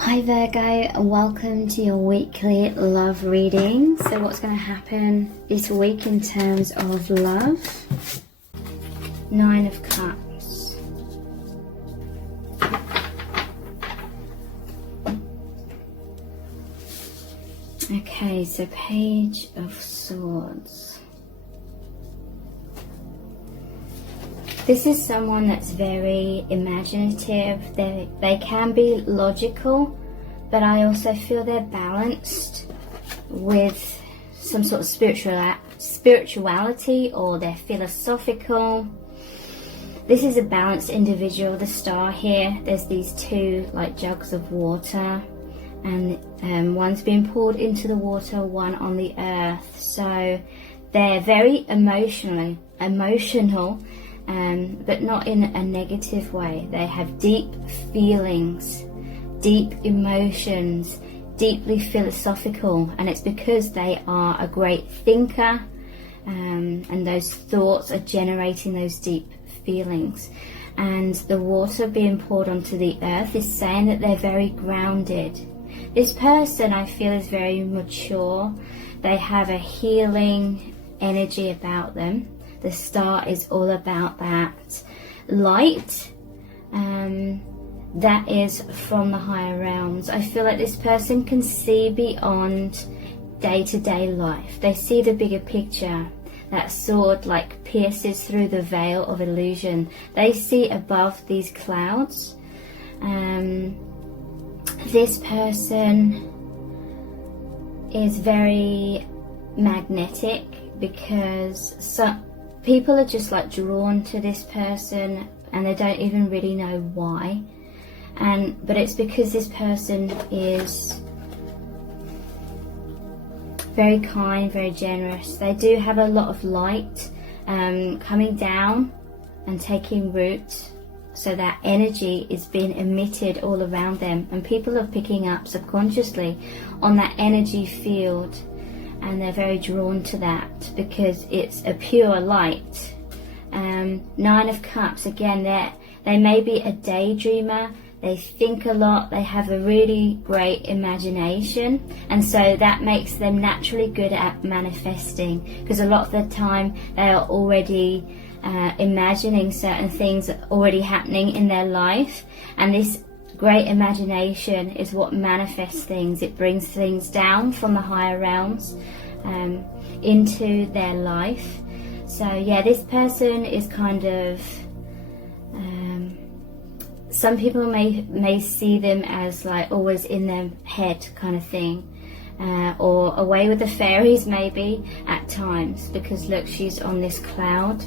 Hi Virgo, and welcome to your weekly love reading. So what's going to happen this week in terms of love? Nine of Cups. Okay, so Page of Swords. This is someone that's very imaginative. They can be logical, but I also feel they're balanced with some sort of spirituality, or they're philosophical. This is a balanced individual. The star here, there's these two like jugs of water, and one's being poured into the water, one on the earth. So they're very emotional, but not in a negative way. They have deep feelings, deep emotions, deeply philosophical, and it's because they are a great thinker, and those thoughts are generating those deep feelings. And the water being poured onto the earth is saying that they're very grounded. This person, I feel, is very mature. They have a healing energy about them. The star is all about that light that is from the higher realms. I feel like this person can see beyond day-to-day life. They see the bigger picture. That sword like pierces through the veil of illusion. They see above these clouds. This person is very magnetic because people are just like drawn to this person, and they don't even really know why. But it's because this person is very kind, very generous. They do have a lot of light coming down and taking root, so that energy is being emitted all around them, and people are picking up subconsciously on that energy field. And they're very drawn to that because it's a pure light. Nine of Cups, again, they may be a daydreamer. They think a lot. They have a really great imagination, and so that makes them naturally good at manifesting, because a lot of the time they are already imagining certain things already happening in their life, and this great imagination is what manifests things. It brings things down from the higher realms into their life. So yeah, this person is kind of some people may see them as like always in their head kind of thing, or away with the fairies maybe at times, because look, she's on this cloud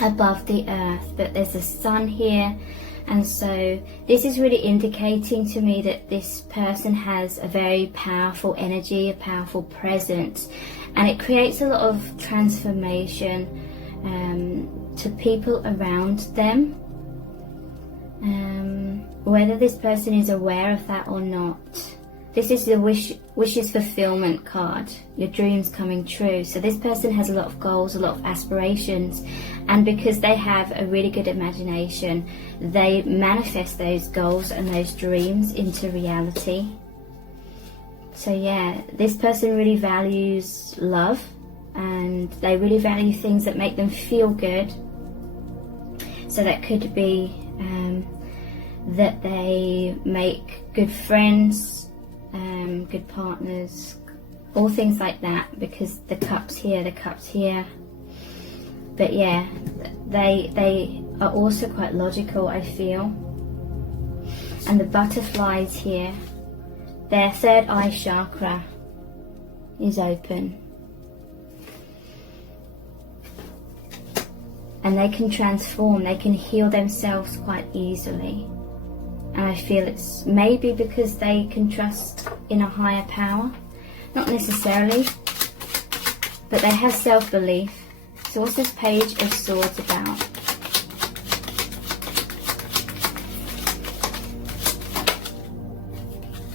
above the earth, but there's a sun here. And so this is really indicating to me that this person has a very powerful energy, a powerful presence, and it creates a lot of transformation to people around them, whether this person is aware of that or not. This is the wishes fulfillment card, your dreams coming true. So this person has a lot of goals, a lot of aspirations, and because they have a really good imagination, they manifest those goals and those dreams into reality. So yeah, this person really values love, and they really value things that make them feel good. So that could be that they make good friends, good partners, all things like that, because the cups here, but yeah, they are also quite logical, I feel. And the butterflies here, their third eye chakra is open, and they can transform, they can heal themselves quite easily. And I feel it's maybe because they can trust in a higher power. Not necessarily, but they have self-belief. So what's this Page of Swords about?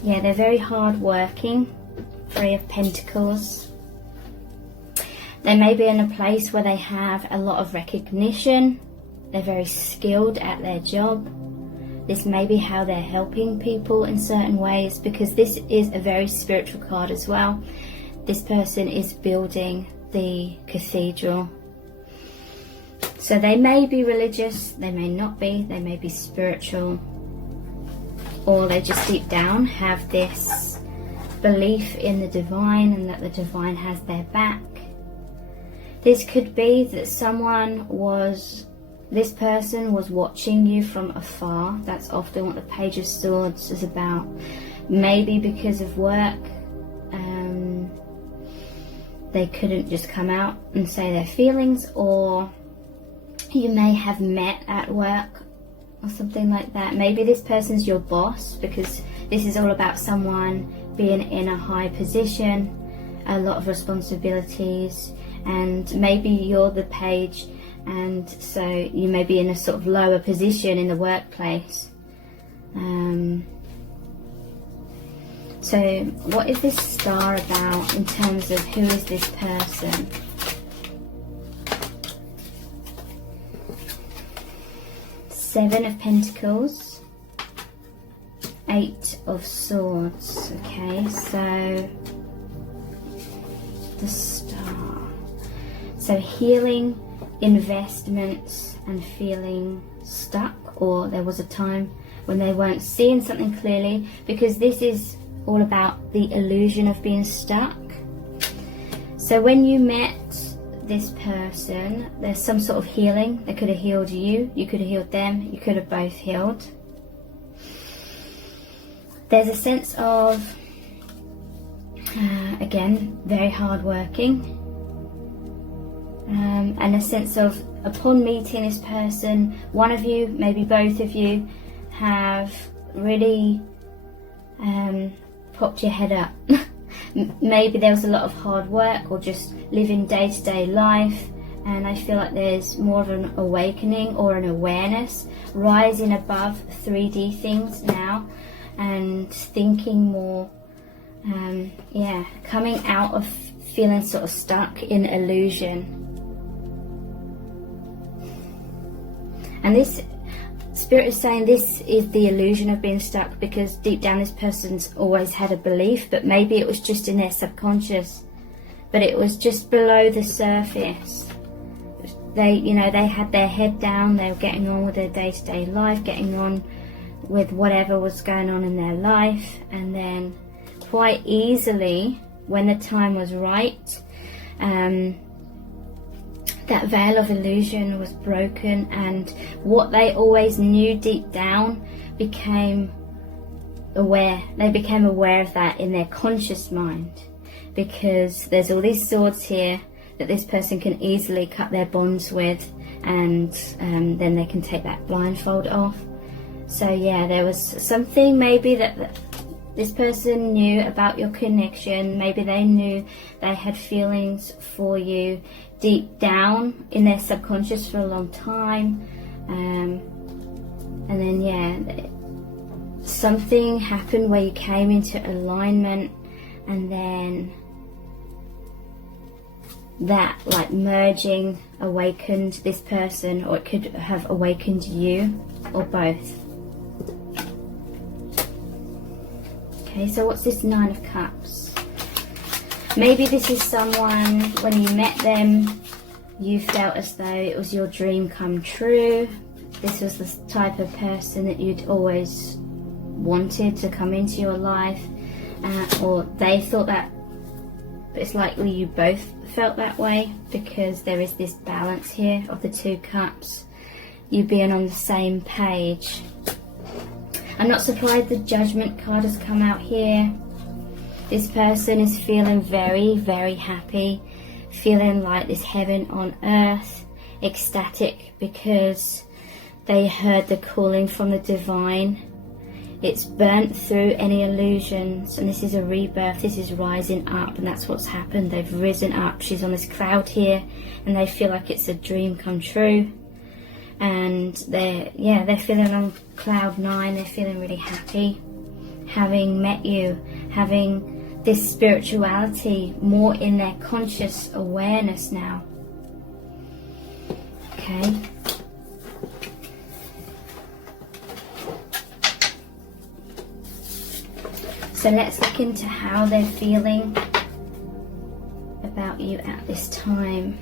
Yeah, they're very hard-working. Three of Pentacles. They may be in a place where they have a lot of recognition. They're very skilled at their job. This may be how they're helping people in certain ways, because this is a very spiritual card as well. This person is building the cathedral. So they may be religious, they may not be, they may be spiritual, or they just deep down have this belief in the divine and that the divine has their back. This could be that this person was watching you from afar. That's often what the Page of Swords is about. Maybe because of work, they couldn't just come out and say their feelings, or you may have met at work or something like that. Maybe this person's your boss, because this is all about someone being in a high position, a lot of responsibilities, and maybe you're the page, and so you may be in a sort of lower position in the workplace. So what is this star about in terms of who is this person? Seven of Pentacles, Eight of Swords. Okay, so the star. So healing, investments, and feeling stuck, or there was a time when they weren't seeing something clearly, because this is all about the illusion of being stuck. So when you met this person, there's some sort of healing. They could have healed you, you could have healed them, you could have both healed. There's a sense of, again, very hardworking, and a sense of, upon meeting this person, one of you, maybe both of you, have really popped your head up. Maybe there was a lot of hard work, or just living day-to-day life, and I feel like there's more of an awakening or an awareness, rising above 3D things now and thinking more, coming out of feeling sort of stuck in illusion. And this Spirit is saying this is the illusion of being stuck, because deep down this person's always had a belief, but maybe it was just in their subconscious, but it was just below the surface. They had their head down, they were getting on with their day-to-day life, getting on with whatever was going on in their life, and then quite easily, when the time was right, that veil of illusion was broken, and what they always knew deep down became aware. They became aware of that in their conscious mind, because there's all these swords here that this person can easily cut their bonds with, and then they can take that blindfold off. So yeah, there was something maybe that this person knew about your connection. Maybe they knew they had feelings for you deep down in their subconscious for a long time, and then something happened where you came into alignment, and then that merging awakened this person, or it could have awakened you, or both. Okay, so what's this Nine of Cups? Maybe this is someone, when you met them, you felt as though it was your dream come true. This was the type of person that you'd always wanted to come into your life, or they thought that, but it's likely you both felt that way, because there is this balance here of the Two Cups, you being on the same page. I'm not surprised the Judgment card has come out here. This person is feeling very, very happy, feeling like this heaven on earth, ecstatic, because they heard the calling from the divine. It's burnt through any illusions, and this is a rebirth, this is rising up, and that's what's happened. They've risen up. She's on this cloud here, and they feel like it's a dream come true. And they're feeling on cloud 9. They're feeling really happy, having met you, having this spirituality more in their conscious awareness now. Okay. So let's look into how they're feeling about you at this time.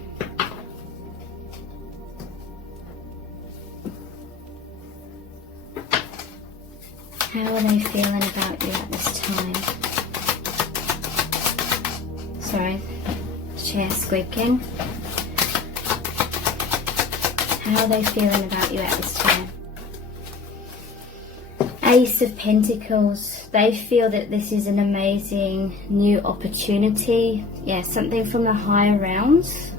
How are they feeling about you at this time? Sorry, chair squeaking. How are they feeling about you at this time? Ace of Pentacles. They feel that this is an amazing new opportunity. Yeah, something from the higher realms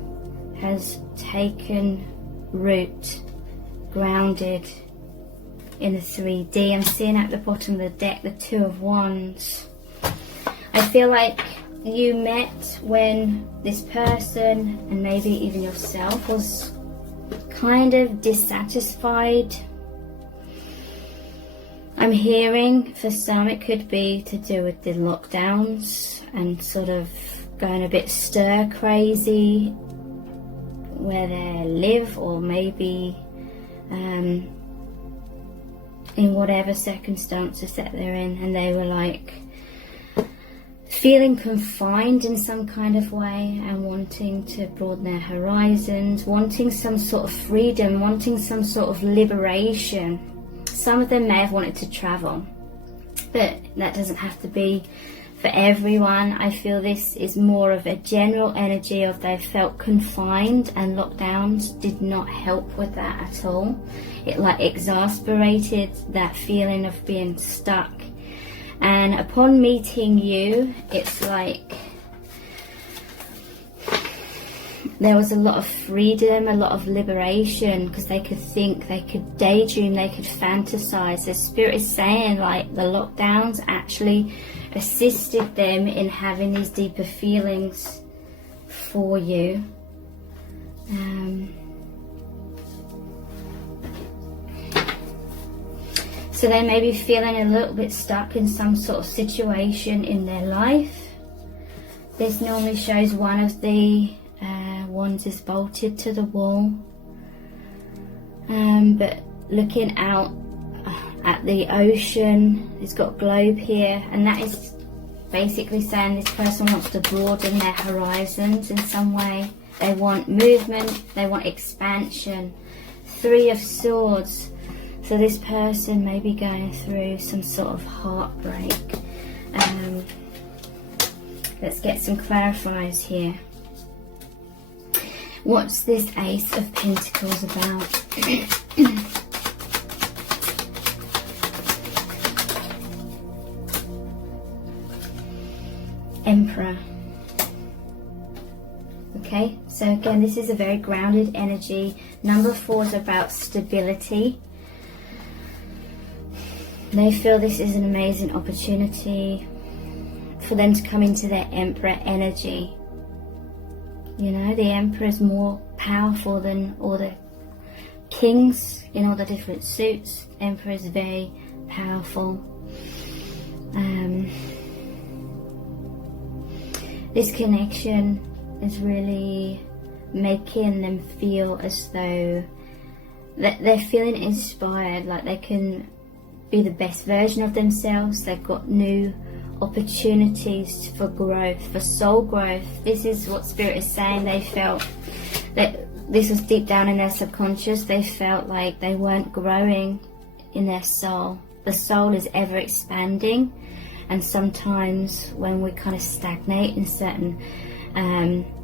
has taken root, grounded in the 3D. I'm seeing at the bottom of the deck the Two of Wands. I feel like you met when this person, and maybe even yourself, was kind of dissatisfied. I'm hearing for some it could be to do with the lockdowns and sort of going a bit stir crazy where they live, or maybe in whatever circumstances that they're in, and they were like feeling confined in some kind of way and wanting to broaden their horizons, wanting some sort of freedom, wanting some sort of liberation. Some of them may have wanted to travel, but that doesn't have to be for everyone. I feel this is more of a general energy of they felt confined, and lockdowns did not help with that at all. It like exasperated that feeling of being stuck. And upon meeting you, it's like there was a lot of freedom, a lot of liberation, because they could think, they could daydream, they could fantasize. The spirit is saying like the lockdowns actually assisted them in having these deeper feelings for you. So they may be feeling a little bit stuck in some sort of situation in their life. This normally shows one of the wands is bolted to the wall. But looking out at the ocean, it's got a globe here, and that is basically saying this person wants to broaden their horizons in some way. They want movement, they want expansion. Three of Swords. So this person may be going through some sort of heartbreak. Let's get some clarifiers here. What's this Ace of Pentacles about? Emperor. Okay, so again, this is a very grounded energy. Number 4 is about stability. They feel this is an amazing opportunity for them to come into their Emperor energy. You know, the Emperor is more powerful than all the kings in all the different suits. Emperor is very powerful. This connection is really making them feel as though that they're feeling inspired, like they can be the best version of themselves. They've got new opportunities for growth, for soul growth. This is what Spirit is saying. They felt that this was deep down in their subconscious. They felt like they weren't growing in their soul. The soul is ever expanding, and sometimes when we kind of stagnate in certain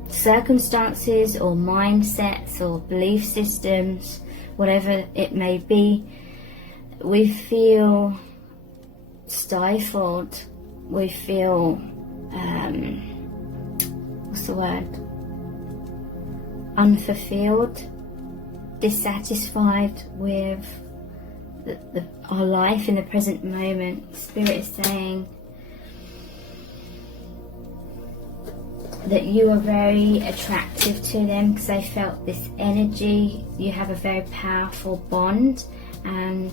circumstances or mindsets or belief systems, whatever it may be, we feel stifled, we feel, what's the word, unfulfilled, dissatisfied with our life in the present moment. Spirit is saying that you are very attractive to them because they felt this energy. You have a very powerful bond, and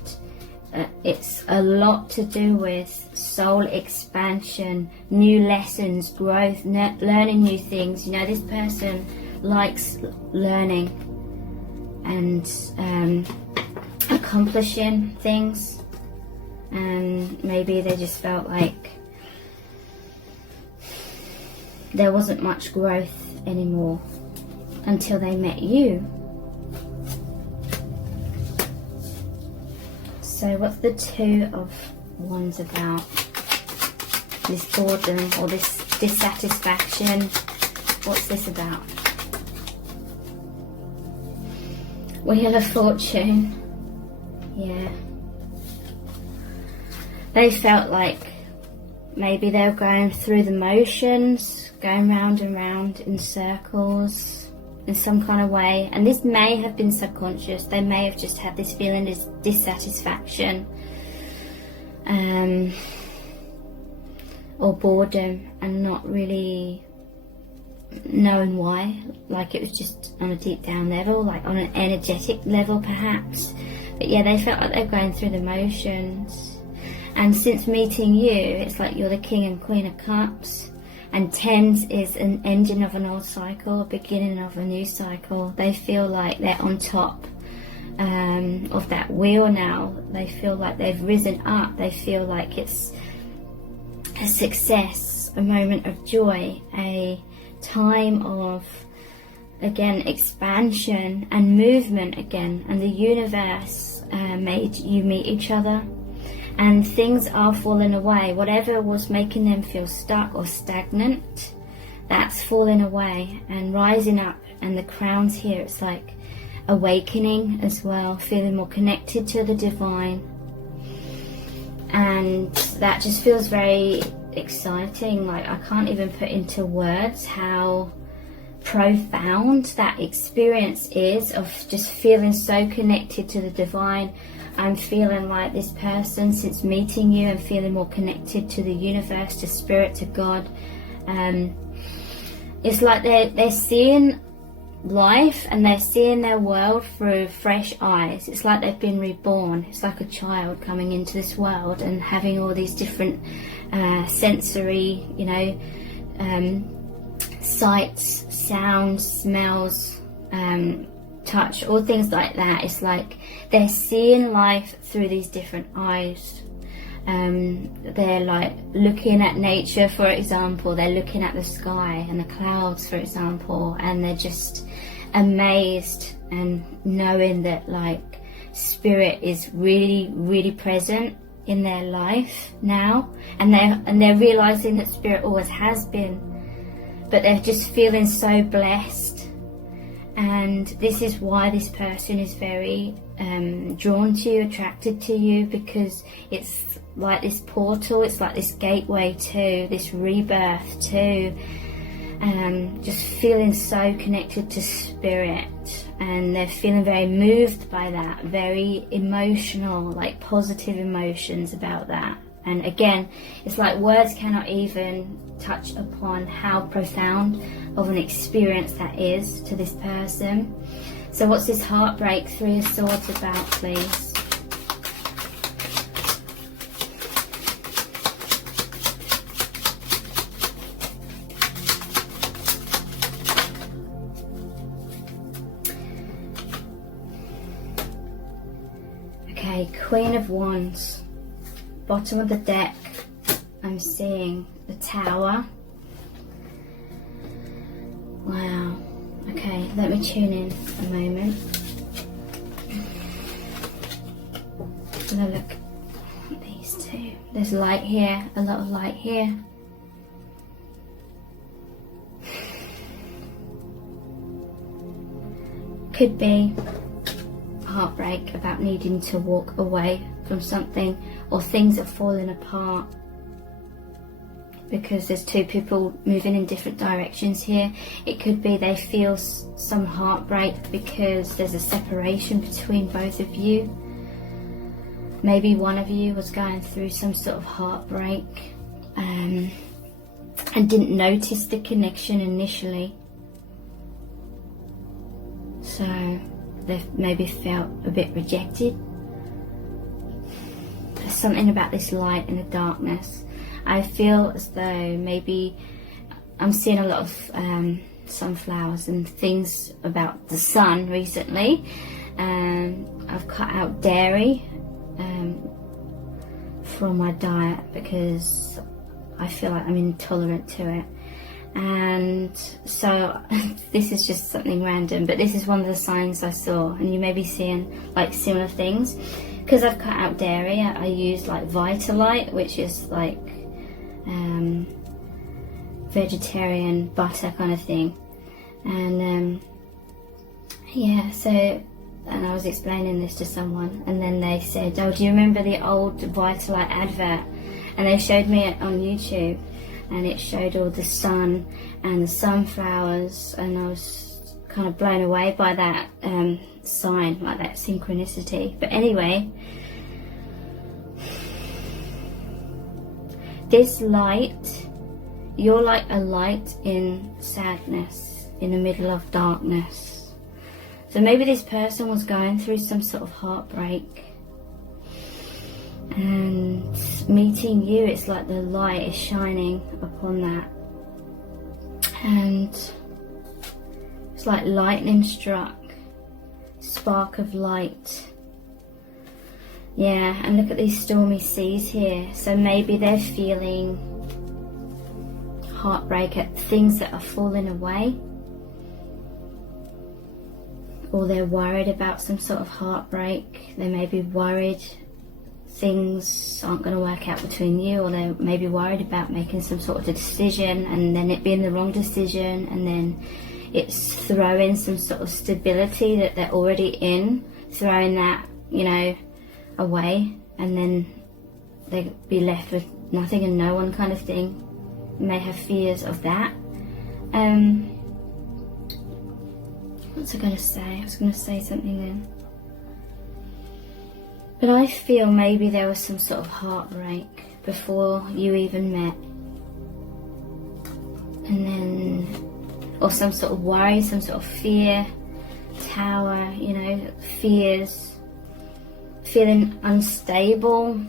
it's a lot to do with soul expansion, new lessons, growth, learning new things. You know, this person likes learning and accomplishing things, and maybe they just felt like there wasn't much growth anymore until they met you. So what's the Two of Wands about? This boredom or this dissatisfaction. What's this about? Wheel of Fortune. Yeah. They felt like maybe they were going through the motions, going round and round in circles in some kind of way. And this may have been subconscious. They may have just had this feeling, this dissatisfaction. Or boredom, and not really knowing why. Like it was just on a deep down level, like on an energetic level perhaps. But yeah, they felt like they're going through the motions. And since meeting you, it's like you're the King and Queen of Cups. And Tens is an ending of an old cycle, a beginning of a new cycle. They feel like they're on top of that wheel now. They feel like they've risen up. They feel like it's a success, a moment of joy, a time of, again, expansion and movement again. And the universe made you meet each other, and things are falling away. Whatever was making them feel stuck or stagnant, that's falling away and rising up. And the crowns here, it's like awakening as well, feeling more connected to the divine. And that just feels very exciting. Like I can't even put into words how profound that experience is of just feeling so connected to the divine. I'm feeling like this person, since meeting you, and feeling more connected to the universe, to spirit, to God. It's like they're seeing life and they're seeing their world through fresh eyes. It's like they've been reborn. It's like a child coming into this world and having all these different sensory, you know, sights, sounds, smells, touch, all things like that. It's like they're seeing life through these different eyes. They're like looking at nature, for example. They're looking at the sky and the clouds, for example, and they're just amazed and knowing that like spirit is really, really present in their life now, and they're realizing that spirit always has been, but they're just feeling so blessed. And this is why this person is very drawn to you, attracted to you, because it's like this portal, it's like this gateway to this rebirth, to just feeling so connected to spirit. And they're feeling very moved by that, very emotional, like positive emotions about that. And again, it's like words cannot even touch upon how profound of an experience that is to this person. So what's this heartbreak, Three of Swords about, please? Okay, Queen of Wands. Bottom of the deck, I'm seeing the Tower. Wow. Okay, let me tune in a moment. Have a look at these two. There's light here, a lot of light here. Could be heartbreak about needing to walk away from something, or things are falling apart because there's two people moving in different directions here. It could be they feel some heartbreak because there's a separation between both of you. Maybe one of you was going through some sort of heartbreak and didn't notice the connection initially, so they've maybe felt a bit rejected. There's something about this light and the darkness. I feel as though maybe I'm seeing a lot of sunflowers and things about the sun recently. I've cut out dairy from my diet because I feel like I'm intolerant to it. And so this is just something random, but this is one of the signs I saw, and you may be seeing like similar things. Because I've cut out dairy, I use like Vitalite, which is like vegetarian butter kind of thing. And yeah, so, and I was explaining this to someone, and then they said, oh, do you remember the old Vitalite advert? And they showed me it on YouTube, and it showed all the sun and the sunflowers, and I was kind of blown away by that sign, like that synchronicity. But anyway, this light, you're like a light in sadness, in the middle of darkness. So maybe this person was going through some sort of heartbreak, and meeting you, it's like the light is shining upon that, and it's like lightning struck, spark of light. Yeah, and look at these stormy seas here. So maybe they're feeling heartbreak at things that are falling away, or they're worried about some sort of heartbreak. They may be worried things aren't going to work out between you, or they may be worried about making some sort of a decision and then it being the wrong decision, and then it's throwing some sort of stability that they're already in, throwing that, you know, away, and then they be left with nothing and no one kind of thing. You may have fears of that. What's I going to say? I was going to say something then. But I feel maybe there was some sort of heartbreak before you even met. And then, or some sort of worry, some sort of fear, tower, you know, fears, feeling unstable.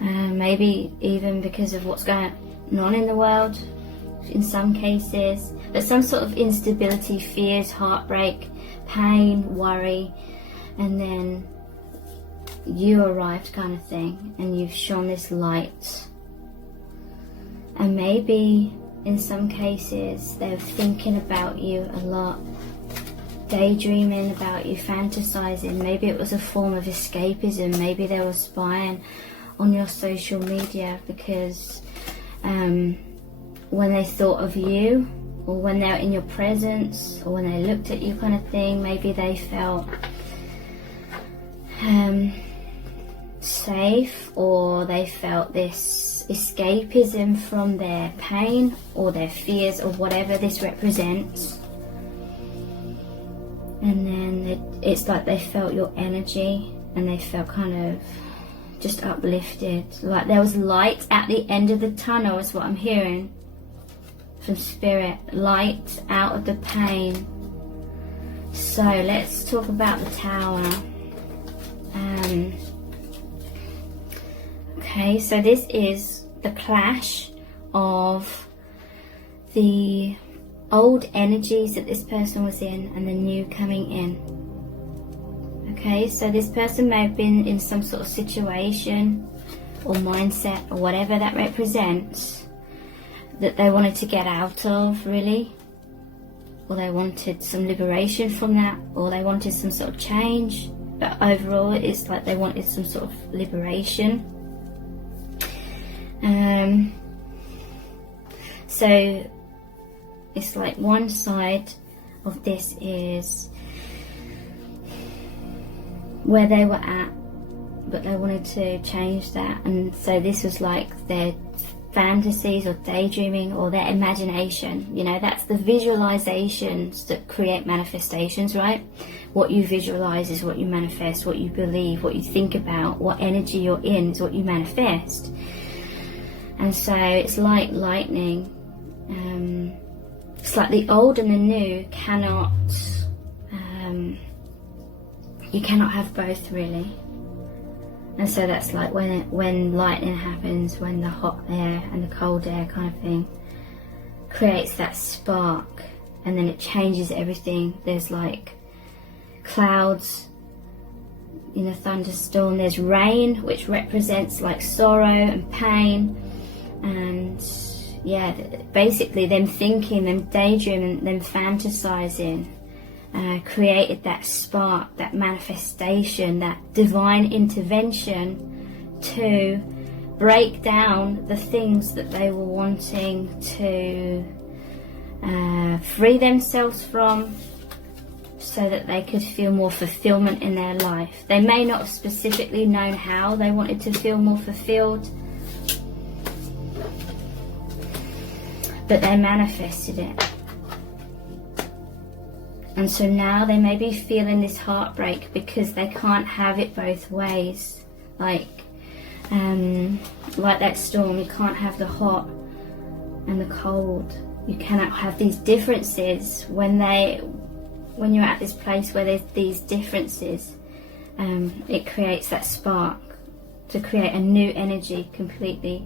Maybe even because of what's going on in the world in some cases. There's some sort of instability, fears, heartbreak, pain, worry. And then you arrived kind of thing, and you've shone this light. And maybe in some cases they're thinking about you a lot, daydreaming about you, fantasizing. Maybe it was a form of escapism. Maybe they were spying on your social media because when they thought of you, or when they were in your presence, or when they looked at you kind of thing, maybe they felt safe, or they felt this escapism from their pain or their fears or whatever this represents. And then it's like they felt your energy, and they felt kind of just uplifted, like there was light at the end of the tunnel is what I'm hearing from spirit, light out of the pain. So let's talk about the tower. Okay, so this is the clash of the old energies that this person was in and the new coming in. Okay, so this person may have been in some sort of situation or mindset or whatever that represents that they wanted to get out of, really, or they wanted some liberation from that, or they wanted some sort of change. But overall it's like they wanted some sort of liberation. So it's like one side of this is where they were at, but they wanted to change that, and so this was like their fantasies or daydreaming or their imagination. You know, that's the visualizations that create manifestations, right? What you visualize is what you manifest. What you believe, what you think about, what energy you're in is what you manifest. And so it's like lightning. It's like the old and the new cannot, you cannot have both, really. And so that's like when lightning happens, when the hot air and the cold air kind of thing creates that spark, and then it changes everything. There's like clouds in a thunderstorm, there's rain, which represents like sorrow and pain, and yeah, basically them thinking, them daydreaming, them fantasizing, created that spark, that manifestation, that divine intervention to break down the things that they were wanting to free themselves from, so that they could feel more fulfillment in their life. They may not have specifically known how they wanted to feel more fulfilled, but they manifested it. And so now they may be feeling this heartbreak because they can't have it both ways. Like that storm, you can't have the hot and the cold. You cannot have these differences. When you're at this place where there's these differences, it creates that spark to create a new energy completely,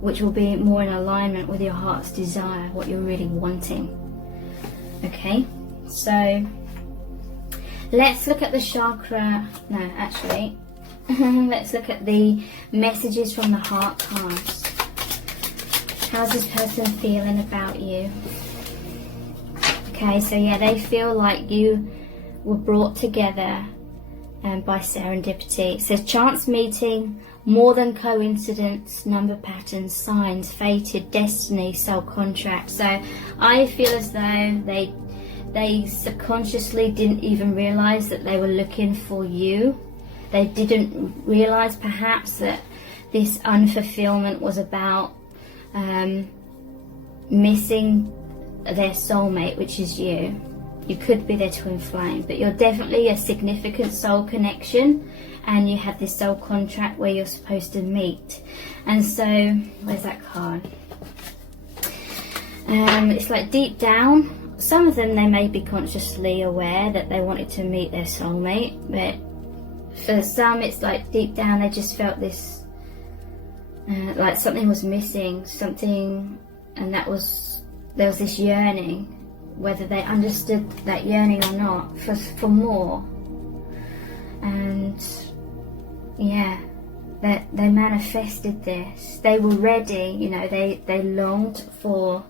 which will be more in alignment with your heart's desire, what you're really wanting. Okay, so let's look at the chakra. No, actually, let's look at the messages from the heart cards. How's this person feeling about you? Okay, so yeah, they feel like you were brought together by serendipity. It says chance meeting, more than coincidence, number patterns, signs, fated, destiny, soul contract. So I feel as though they subconsciously didn't even realize that they were looking for you. They didn't realize perhaps that this unfulfillment was about missing their soulmate, which is you. You could be their twin flame, but you're definitely a significant soul connection, and you have this soul contract where you're supposed to meet. And so, where's that card? It's like deep down, some of them, they may be consciously aware that they wanted to meet their soulmate, but for some it's like deep down they just felt this like something was missing, something, and there was this yearning, whether they understood that yearning or not, for more. And yeah, that they manifested this. They were ready, you know, they longed for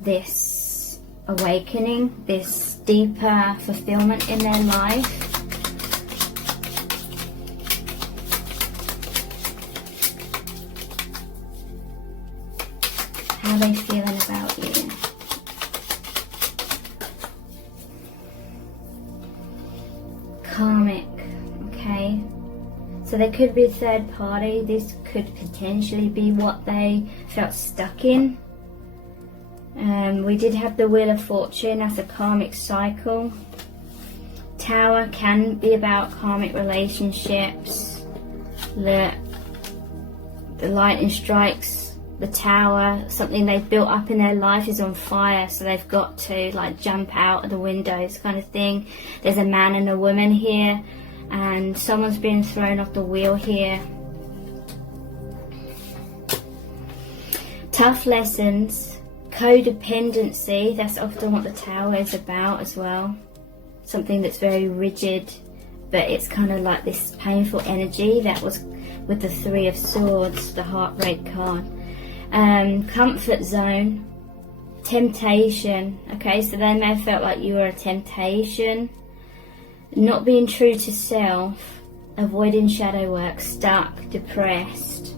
this awakening, this deeper fulfillment in their life. How are they feeling about you? Karmic, okay? So there could be a third party. This could potentially be what they felt stuck in. We did have the Wheel of Fortune as a karmic cycle. Tower can be about karmic relationships. The lightning strikes the tower, something they've built up in their life is on fire, so they've got to like jump out of the windows kind of thing. There's a man and a woman here, and someone's been thrown off the wheel here. Tough lessons, codependency, that's often what the tower is about as well. Something that's very rigid, but it's kind of like this painful energy that was with the Three of Swords, the heartbreak card. Comfort zone, temptation, okay, so they may have felt like you were a temptation. Not being true to self, avoiding shadow work, stuck, depressed.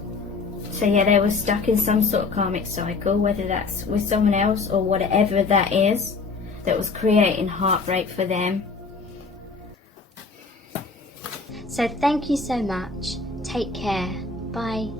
So yeah, they were stuck in some sort of karmic cycle, whether that's with someone else or whatever that is that was creating heartbreak for them. So thank you so much. Take care. Bye.